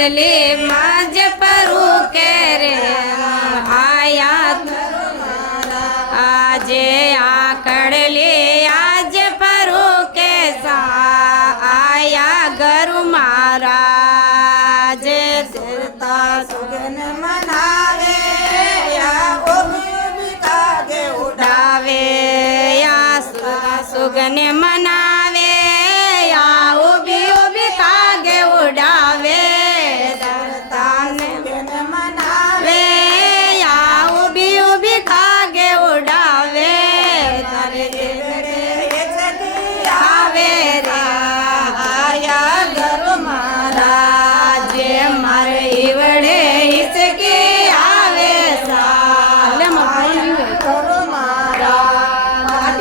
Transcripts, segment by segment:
કડલી માજ પરું કે રે આયા આજે આ કડલી આજ પરું કે આયા ગરુ મહારાજ તીર્થા સુગન મનાવે કાગે ઉડાવે સુગને મનાવે યા ઉભી ઉભી કાગે ઉડાવે સુગન મનાવે યા ઉભી ઉભી કાગે ઉડાવે તારે દેવડે સતી આવે રે આયા ગરુ મહારાજ રાજે મારે ઈવડે હિસકી આવે સાલે ગરુ મહારાજ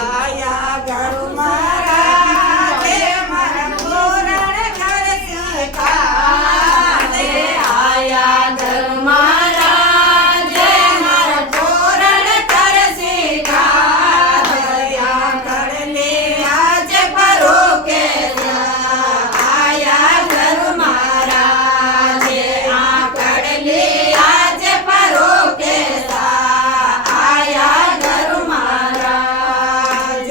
આયા ગરુ મહારાજ મારા પૂરણ ઘર શીખાવે આયા ઘર મહારાજ મારા પૂરણ કર આયા કડલી આજ પરો કે આયા ઘર મહારાજ આ કડલી આજ પરો કે આયા ઘર મહારાજ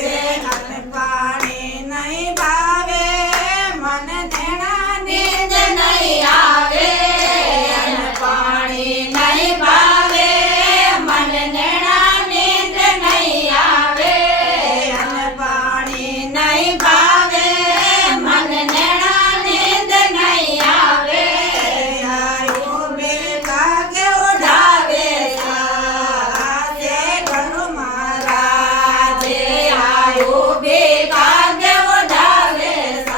પાણી નહીં ભાવે મન નેણા નીંદ નહીં આવે અને પાણી નહીં ભાવે મન નેણા નીંદ નહીં આવે અને પાણી નહીં ભાવે મન નેણા નીંદ નહીં આવે આયો બે કાગે ઉડાવે આજે ગરુ મહારાજ આજે આયો બે કાગે ઉડાવે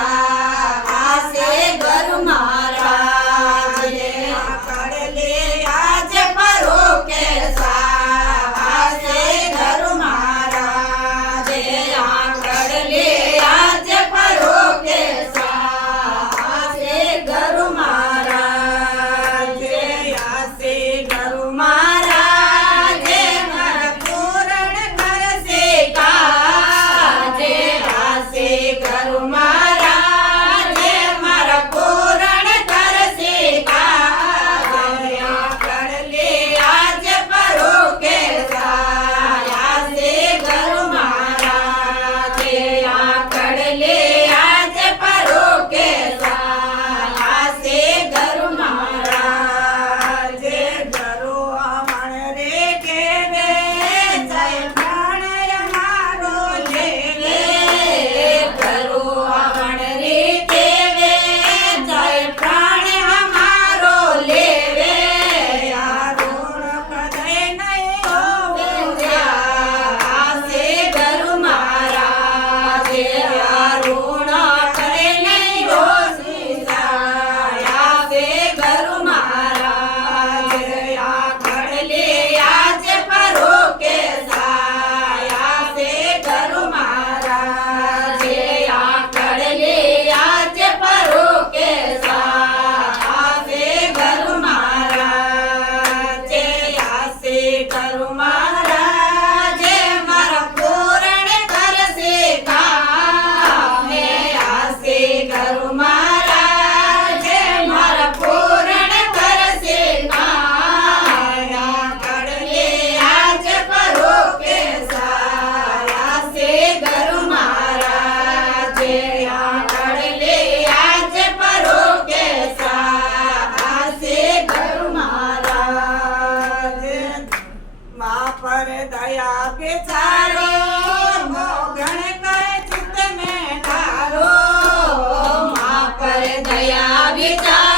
આસે ઘર મહારાજ કડલી આજ પરો કે આસે ઘર મહારાજ આ કડલી આજ પરો કે આસે ઘર મહારાજ આસે ગરુ મહારાજ મારા પૂરણ ઘર કાજે આસે ઘર મહારાજ મારા પૂરણ કરશે કાયા કડલી આજ પરો કે આસે ઘર મહારાજ આ કડલી આજ પરો કે આસે ઘર મહારાજ ગરુ અમણ રે કેવે જય પ્રાણ અમારો લેવે કરો આવણ રે કેવે જય પ્રાણ અમારો લેવે યારુણ કદય નહીં હોવું આસે ઘર મહારાજ યારુણ કરે નહીં આસે ઘર મહારાજ આ કડલી આજ પરો કે આસે ઘર મહારાજ આ કડલી આજ પરો કે આસે ઘર મહારાજ આસે ઘર મહારાજ મારા પૂરણ કરશે કામે આસે ઘર મહારાજ મારા પૂરણ કરશે કાયા કડલી આજ પરો કે આસે ઘર મહારાજ આ કડલી આજ પરો કે આસે ઘર મહારાજ મા પર દયા બેચારો મોગણ કહે ચિત્ત મેં ધારો મા પર દયા વિચાર